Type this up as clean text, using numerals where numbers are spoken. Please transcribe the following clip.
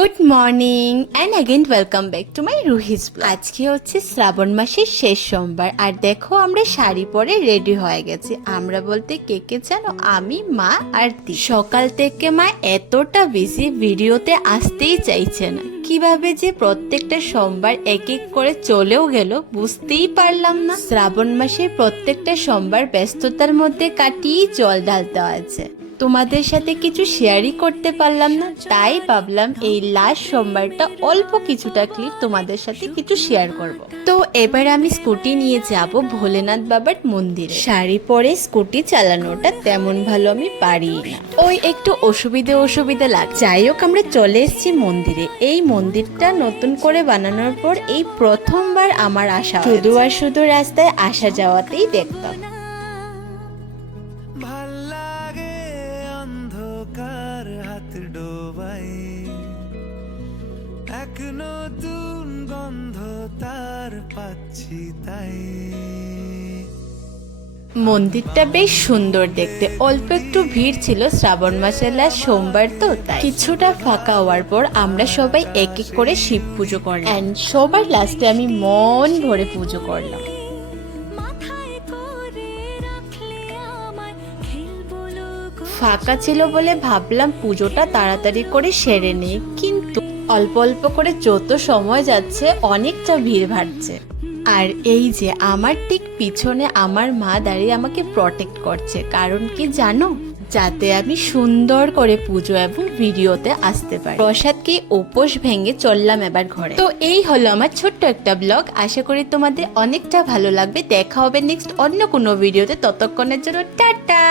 Good morning and again welcome back to my Ruhi's blog. আজকে হচ্ছে শ্রাবণ মাসের শেষ সোমবার, আর দেখো আমরা শাড়ি পরে রেডি হয়ে গেছি। আমরা বলতে কে কে জানো, আমি, মা আর দি। সকাল থেকে মা এতটা বেশি ভিডিওতে আসতেই চাইছে না, কিভাবে যে প্রত্যেকটা সোমবার এক এক করে চলেও গেল বুঝতেই পারলাম না। শ্রাবণ মাসের প্রত্যেকটা সোমবার ব্যস্ততার মধ্যে কাটিয়ে জল ঢালতে আছে, তোমাদের সাথে কিছু শেয়ারই করতে পারলাম না। তাই ভাবলাম এই লাস্ট সোমবারটা অল্প কিছুটা ক্লিপ তোমাদের সাথে কিছু শেয়ার করব। তো এবার আমি স্কুটি নিয়ে যাব ভোলেনাথ বাবার মন্দিরে। শাড়ি পরে স্কুটি চালানোটা তেমন ভালো আমি পারি না, ওই একটু অসুবিধা লাগে। যাই হোক, আমরা চলে এসেছি মন্দিরে। এই মন্দিরটা নতুন করে বানানোর পর এই প্রথমবার আমার আসা, শুধু আর শুধু রাস্তায় আসা যাওয়াতেই দেখতাম। এক নতুন গন্ধ তার পাচ্ছি তাই। মন্দিরটা বেশ সুন্দর দেখতে, অল্প একটু ভিড় ছিল, শ্রাবণ মাসের লাস্ট সোমবার তো তাই। কিছুটা ফাঁকা হওয়ার পর আমরা সবাই এক এক করে শিব পুজো করলাম, এন্ড সবার লাস্টে আমি মন ভরে পুজো করলাম। ফাঁকা ছিল বলে ভাবলাম পুজোটা তাড়াতাড়ি করে সেরে নেই, কিন্তু অল্প অল্প করে যত সময় যাচ্ছে অনেকটা ভিড় বাড়ছে। আর এই যে আমার ঠিক পিছনে আমার মা দাঁড়িয়ে আমাকে প্রটেক্ট করছে, কারণ কি জানো, যাতে আমি সুন্দর করে পুজো এবং ভিডিওতে আসতে পারি। প্রসাদ কি উপোস ভেঙে চললাম এবার ঘরে। তো এই হলো আমার ছোট্ট একটা ব্লগ, আশা করি তোমাদের অনেকটা ভালো লাগবে। দেখা হবে নেক্সট অন্য কোনো ভিডিওতে, ততক্ষণের জন্য টাটা।